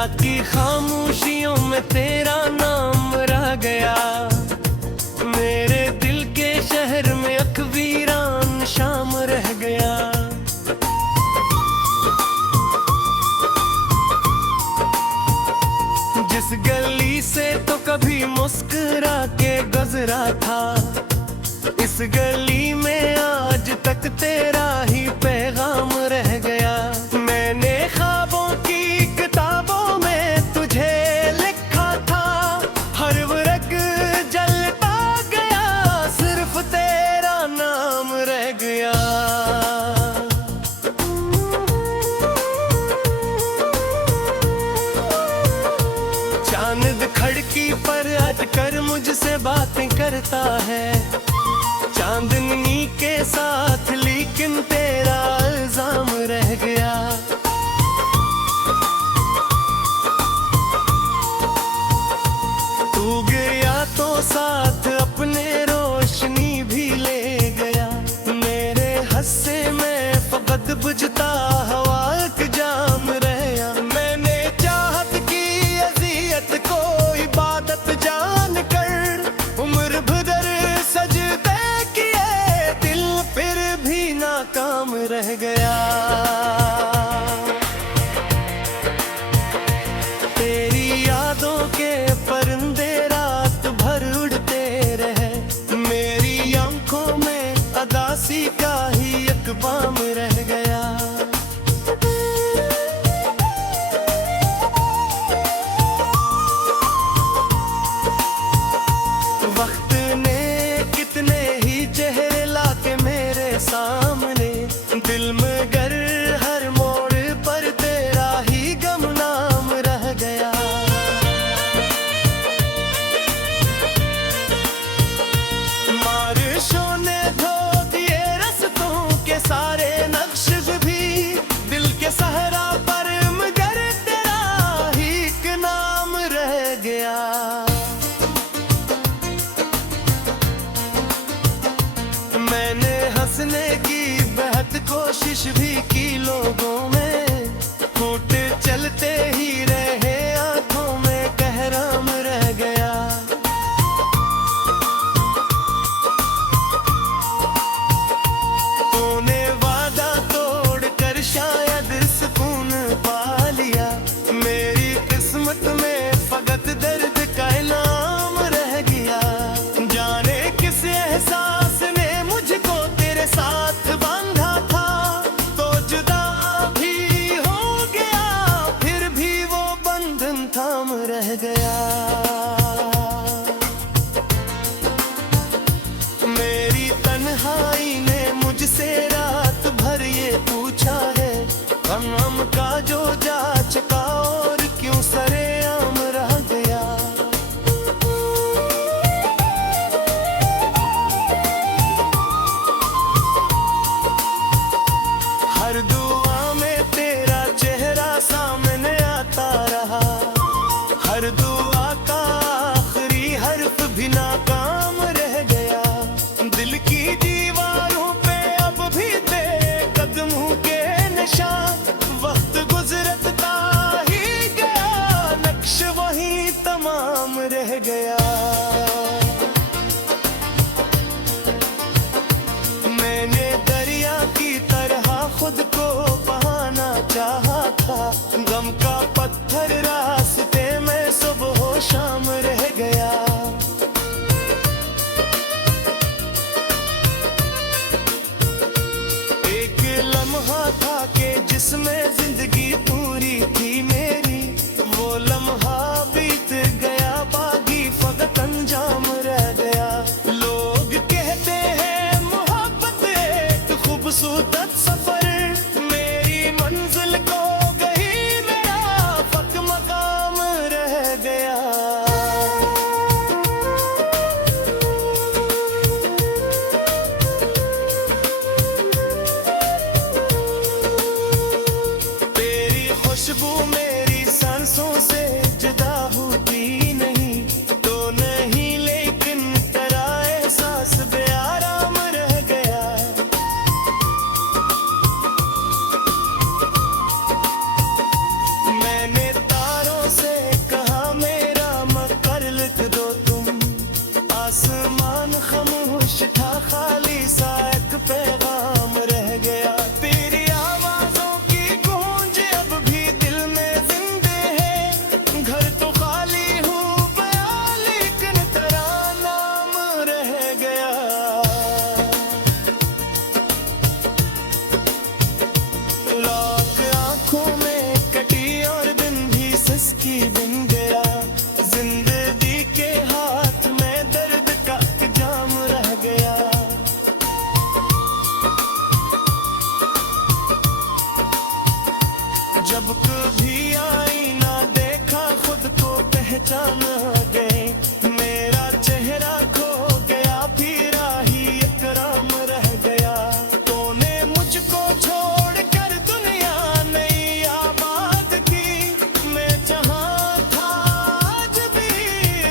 रात की खामोशियों में तेरा नाम रह गया। मेरे दिल के शहर में एक वीरान शाम रह गया। जिस गली से तो कभी मुस्कुरा के गुजरा था, इस गली में आज तक तेरा ही पैगाम रह गया। मैंने ख्वाबों की किताबों में तुझे लिखा था, हर वर्ग जलता गया, सिर्फ तेरा नाम रह गया। चांद खिड़की पर अटकर मुझसे बातें करता है, चांदनी के साथ, लेकिन तेरा इल्जाम रह गया। तू गया तो साथ अपने रोशनी भी ले गया। मेरे हस्से में फकत बुझता हवा एक जाम रह गया। मैंने चाहत की अज़ियत को इबादत जान कर, उम्र भर सजदे किए, दिल फिर भी नाकाम रह गया। तेरी यादों के परिंदे रात भर उड़ते रहे, मेरी आंखों में अदासी का ही एक बाम रह गया। वक्त ने कितने ही चेहरे लाके मेरे सामने, दिल मगर हर मोड़ पर तेरा ही गमनाम रह गया। बारिशों ने धो दिए रस्तों के सारे नक्श भी, दिल के सहरा पर मगर तेरा ही एक नाम रह गया। मैंने हंसने की बेहद कोशिश भी की लोगों में, फूट चलते ही रहे आंखों में कहराम रह गया। तूने वादा तोड़ कर शायद सुकून पा लिया, मेरी किस्मत में फकत दर्द का इनाम रह गया। जाने किस एहसास ने मुझको तेरे साथ बांधा था, तो जुदा भी हो गया, फिर भी वो बंधन थाम रह गया। मेरी तन्हाई ने मुझसे रात भर ये पूछा है, गम का जो जा चुका और क्यों सरेआम रह गया। हर दुआ में तेरा चेहरा सामने आता रहा, हर दुआ का आखिरी हर्फ भी नाकाम रह गया। दिल की दीवारों पे अब भी तेरे कदमों के निशान, वक्त गुजरता ही गया, नक्श वही तमाम रह गया। मैंने दरिया की तरह खुद को बहाना चाहा था, गम का पत्थर रास्ते में सुबह शाम रह गया। एक लम्हा था कि जिसमें जिंदगी पूरी थी मेरी, वो लम्हा बीत गया, बागी फकत अंजाम रह गया। लोग कहते हैं मोहब्बत एक खूबसूरत सफर, मेरी मंजिल को गई, मेरा फक मकाम रह गया। तेरी खुशबू मेरी सांसों से जुदा होती नहीं, तो नहीं लेकिन तेरा एहसास बेआराम रह गया। जब कभी आईना देखा खुद को पहचान गए, मेरा चेहरा खो गया फिर ही एक राम रह गया। तूने मुझको छोड़कर दुनिया नई आबाद की, मैं जहाँ था आज भी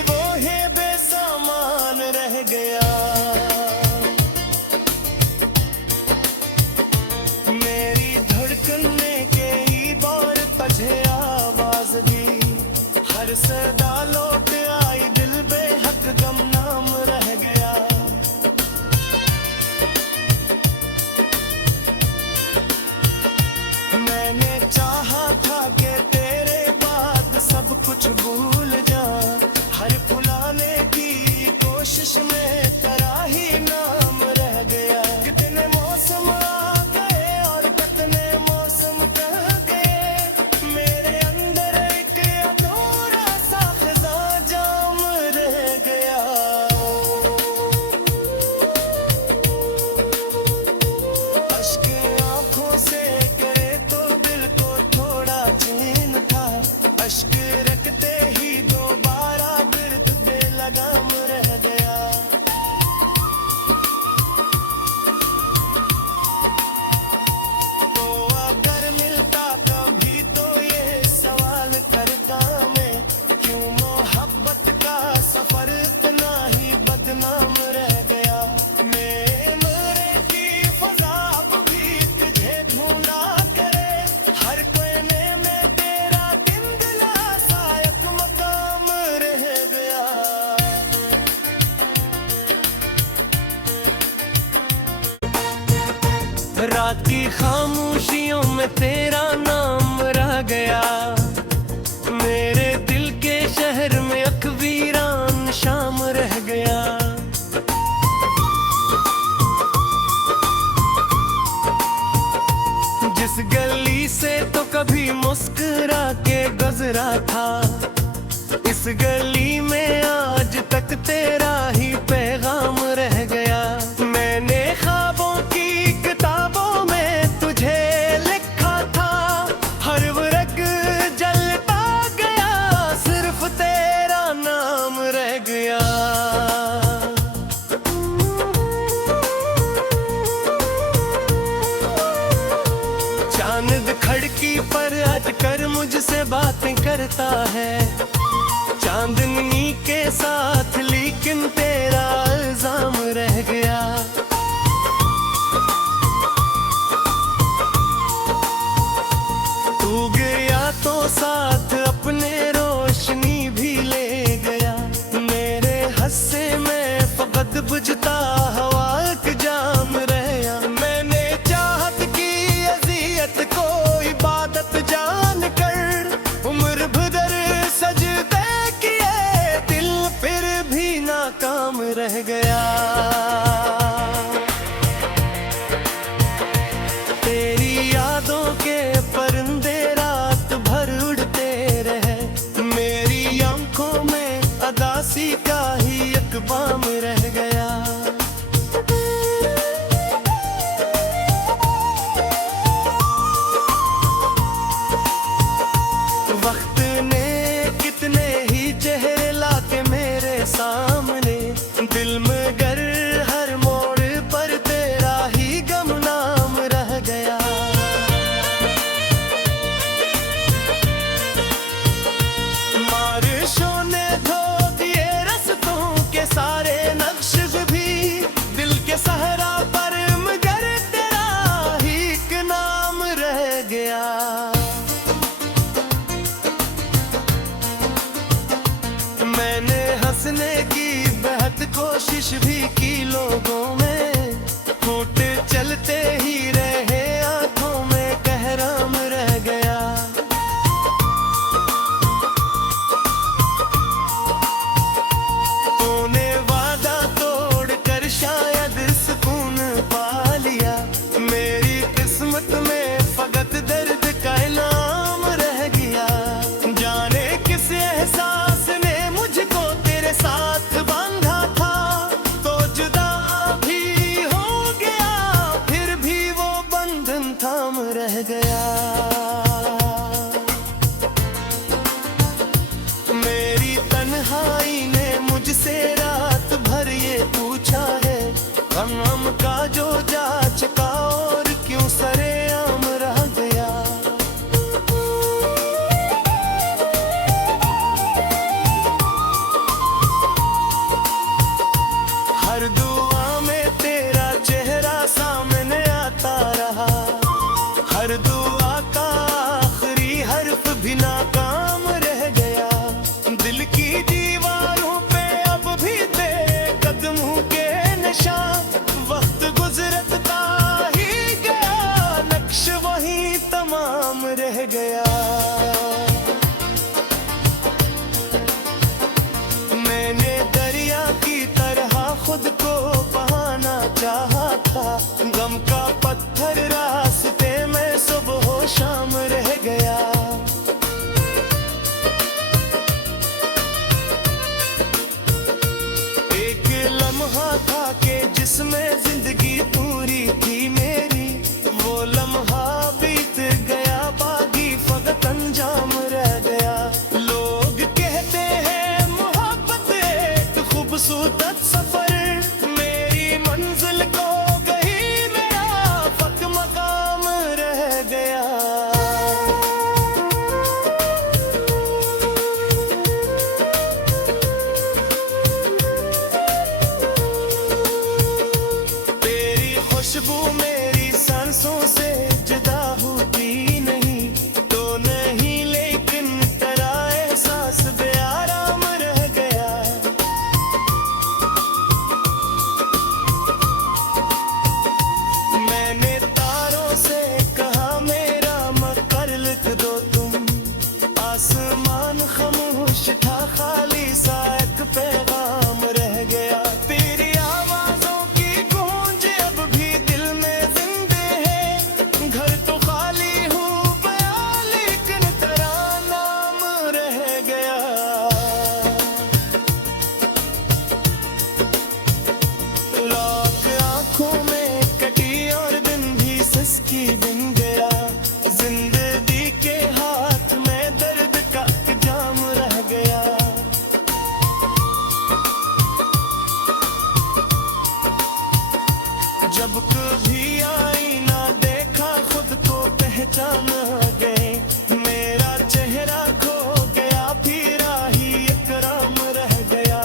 वो है बेसामान रह गया। मेरी धड़कन में कई बार तुझे आवाज दी, हर सदा लौट आई दिल बेहक गमनाम रह गया। मैंने चाहा था कि तेरे बाद सब कुछ भूल जा, हर भुलाने की कोशिश में तेरा ही नाम रह गया। कितने मौसम आ गए और कितने मौसम कह गए, मेरे अंदर एक अधूरा सा ख़ज़ा जाम रह गया। अश्क आँखों से करे तो दिल को थोड़ा चैन था, अश्क रखते ही दोबारा दर्द बेलगाम रह गया। तो अगर मिलता कभी तो ये सवाल करता मैं, क्यों मोहब्बत का सफर इतना ही बदनाम रह गया। मेरे की फजा भी तुझे ढूंढा करे, हर कोने में तेरा गिंदला सा एक मकाम रह गया। रात की खामोशियों में तेरा नाम रह गया, मेरे दिल के शहर में एक वीरान शाम रह गया। जिस गली से तो कभी मुस्कुरा के गुजरा था, इस गली में आज तक तेरा ही पैगाम रह गया। मैंने ख्वाबों की किताबों में तुझे लिखा था, हर वर्ग जलता गया सिर्फ तेरा नाम रह गया। चांद खिड़की पर अटकर मुझसे बातें करता है, चांदनी के साथ लेकिन तेरा इल्जाम रह गया। तू गया तो साथ अपने रोशनी भी ले गया, मेरे हस्से में फकत बुझता हवा एक जाम रहा। मैंने चाहत की अज़ियत को इबादत जान कर, उम्र भर सजदे किए दिल फिर भी नाकाम रह गया। तेरी यादों के परिंदे रात भर उड़ते रहे, मेरी आंखों में अदासी का ही एक बाम रह गया। वक्त ने कितने ही चेहरे लाके मेरे सामने, दिल मगर हर मोड़ पर तेरा ही गमनाम रह गया। बारिशों ने धो दिए रस्तों के सारे नक्श भी, दिल के सहरा पर मगर तेरा ही एक नाम रह गया। मैंने हंसने की बेहद कोशिश भी की लोगों में, फूट चलते ही रहे आंखों में कहराम रह गया। तूने वादा तोड़कर शायद सुकून पा लिया, मेरी किस्मत में फकत दर्द का इनाम रह गया। जाने किस एहसास ने मुझको तेरे साथ बांधा था, तो जुदा भी हो गया फिर भी वो बंधन थाम रह गया। इसकी बिन गया। जिंदगी के हाथ में दर्द का जाम रह गया। जब कभी आईना देखा खुद को पहचान गए। मेरा चेहरा खो गया फिर ही एक राम रह गया।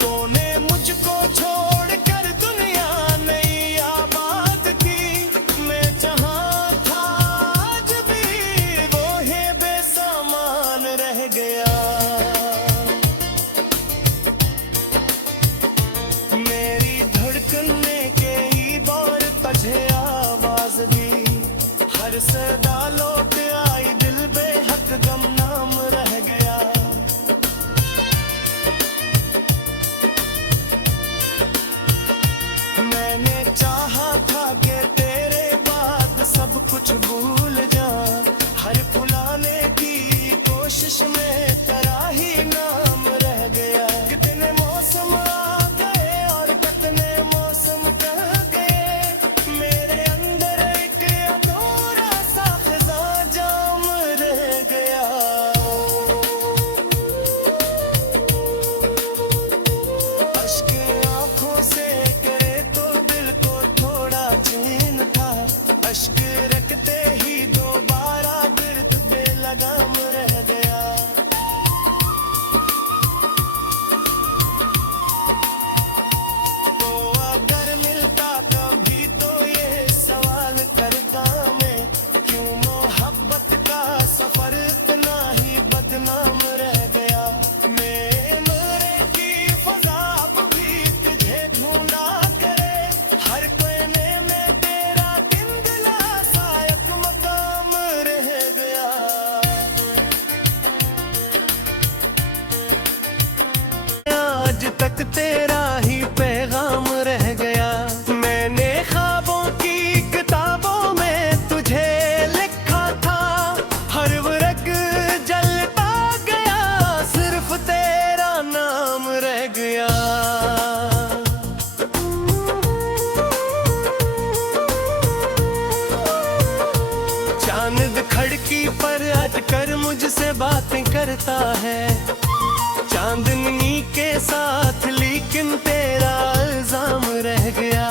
तूने मुझको छोड़कर दुनिया नई आबाद की। मैं जहाँ था आज भी वो है बेसामान रह गया। मेरी धड़कने के आवाज भी हर सदा लौट आई। दिल बेहक गमनाम रह गया। मैंने चाहा था कि तेरे बाद सब कुछ भूल जा। हर भुलाने की कोशिश में तेरा ही नाम रह गया। कितने मौसम आ गए और कितने मौसम कह गए। मेरे अंदर एक अधूरा सा ख़ज़ा जाम रह गया। अश्क आँखों से करे तो दिल को थोड़ा चैन था। अश्क रखते ही दोबारा गिरद बेलगाम रह गया। तो अगर मिलता कभी तो ये सवाल करता मैं, क्यों मोहब्बत का सफर इतना ही बदनाम रह गया। मेरे की फजा अब भी तुझे ढूंढा करे। हर कोने में तेरा दिन दिला सा एक मकाम रह गया। आज तक तेरा ही पैगाम रह गया। मैंने ख्वाबों की किताबों में तुझे लिखा था। हर वर्ग जलता गया सिर्फ तेरा नाम रह गया। चांद खिड़की पर अटकर मुझसे बातें करता है। चांदनी के साथ लेकिन तेरा इल्जाम रह गया।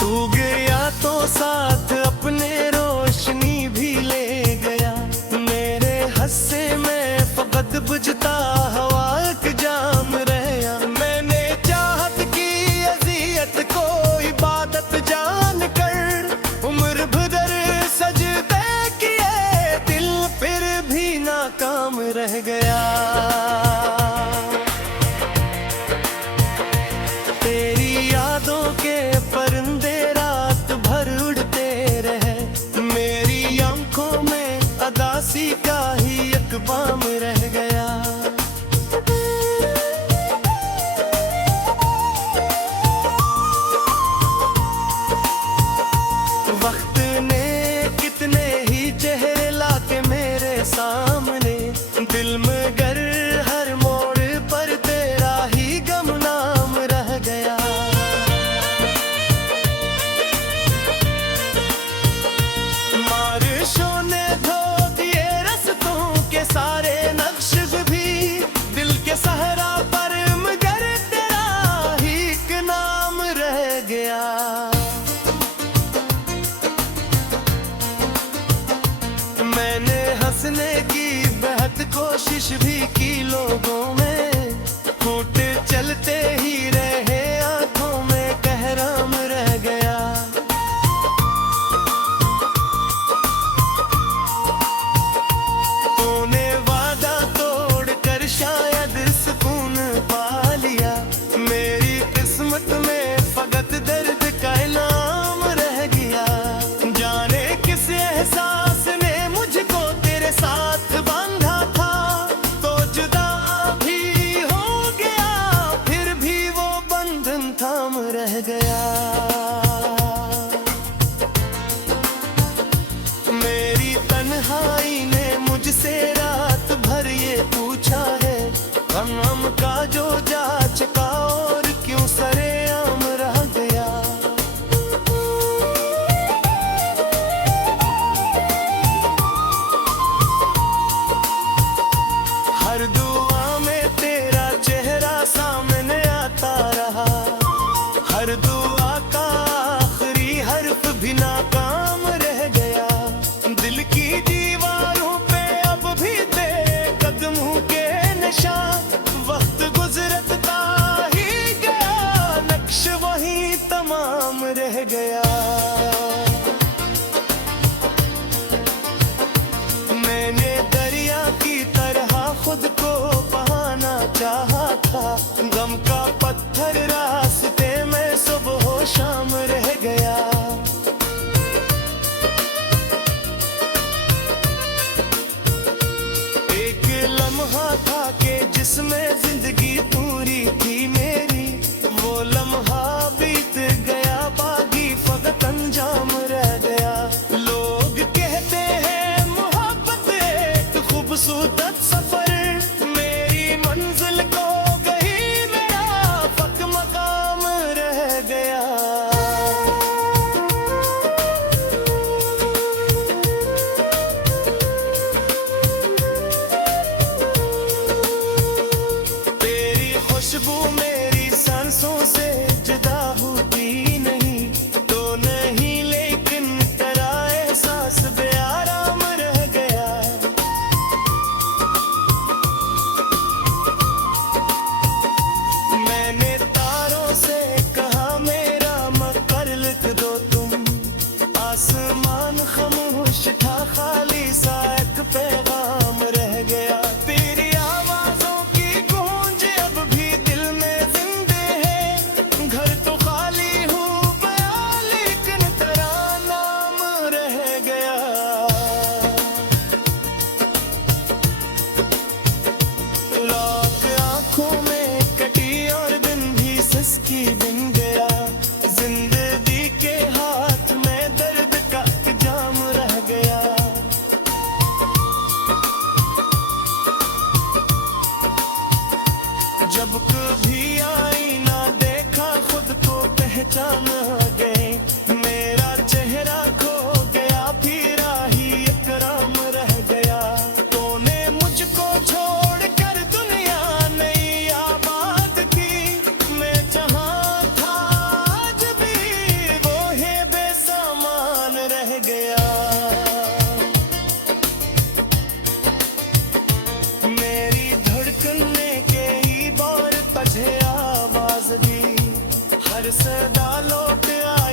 तू गया तो साथ अपने रोशनी भी ले गया। मेरे हस्से में फकत बुझता हवा एक जाम रह गया। मैंने चाहत की अज़ियत को इबादत जान कर उम्र भर सजदे किए, दिल फिर भी नाकाम रह गया। तेरी यादों के परिंदे रात भर उड़ते रहे। मेरी आंखों में अदासी का ही एक बाम रह गया। वक्त ने कितने ही चेहरे लाके मेरे सामने। दिल मगर हर मोड़ पर तेरा ही गमनाम रह गया। बारिशों ने धो दिए रस्तों के सारे नक्श भी। दिल के सहरा पर मगर तेरा ही एक नाम रह गया। मैंने हंसने की बेहद कोशिश भी की लोगों में। होठ चलते ही रहे आंखों में कहराम रह गया। तूने वादा तोड़कर शायद सुकून पा लिया। मेरी किस्मत में फकत दर्द का इनाम रह गया। जाने किस एहसास ने मुझको तेरे साथ बांधा था। तो जुदा भी हो गया फिर भी वो बंधन थाम रह गया। मेरी तन्हाई ने मुझसे रात भर ये पूछा है। गम का जो जा चुका और क्यों हर दुआ का आखिरी हर्फ भी नाकाम रह गया। दिल की दीवारों पे अब भी तेरे कदमों के निशान, वक्त गुजरता ही गया, नक्श वही तमाम रह गया। मैंने दरिया की तरह खुद को बहाना चाहा था, गम का पत्थर रास्ते में सुबह शाम रह गया। एक लम्हा था कि जिसमें जिंदगी पूरी थी मेरी, वो लम्हा बीत गया, बागी फकत अंजाम रह गया। लोग कहते हैं मोहब्बत एक खूबसूरत सफर, मेरी मंजिल को गई, मेरा फक मकाम रह गया। तेरी खुशबू मेरी सांसों से जुदा होती नहीं, तो नहीं लेकिन तेरा एहसास बेआराम रह गया। मैंने तारों से कहा मेरा मकर लिख दो तुम, आसमान खामोश था, खाली सा एक पैगाम रह गया। तेरी आवाजों की गूंज अब भी दिल में जिंदे है, घर तो खाली हूँ गया, लेकिन तेरा नाम रह गया। रात आंखों में कटी और दिन भी सिसकी बिन गया, जिंदगी के हाथ में दर्द का जाम रह गया। जब कभी आईना देखा खुद को पहचान गए, मेरा चेहरा खो गया, फिर ही इकराम रह गया। तूने मुझको छोड़कर दुनिया नई आबाद की, मैं जहाँ था आज भी वो है बेसामान रह गया। मेरी धड़कने के ही बार तुझे आवाज दी, हर सदा लौट आ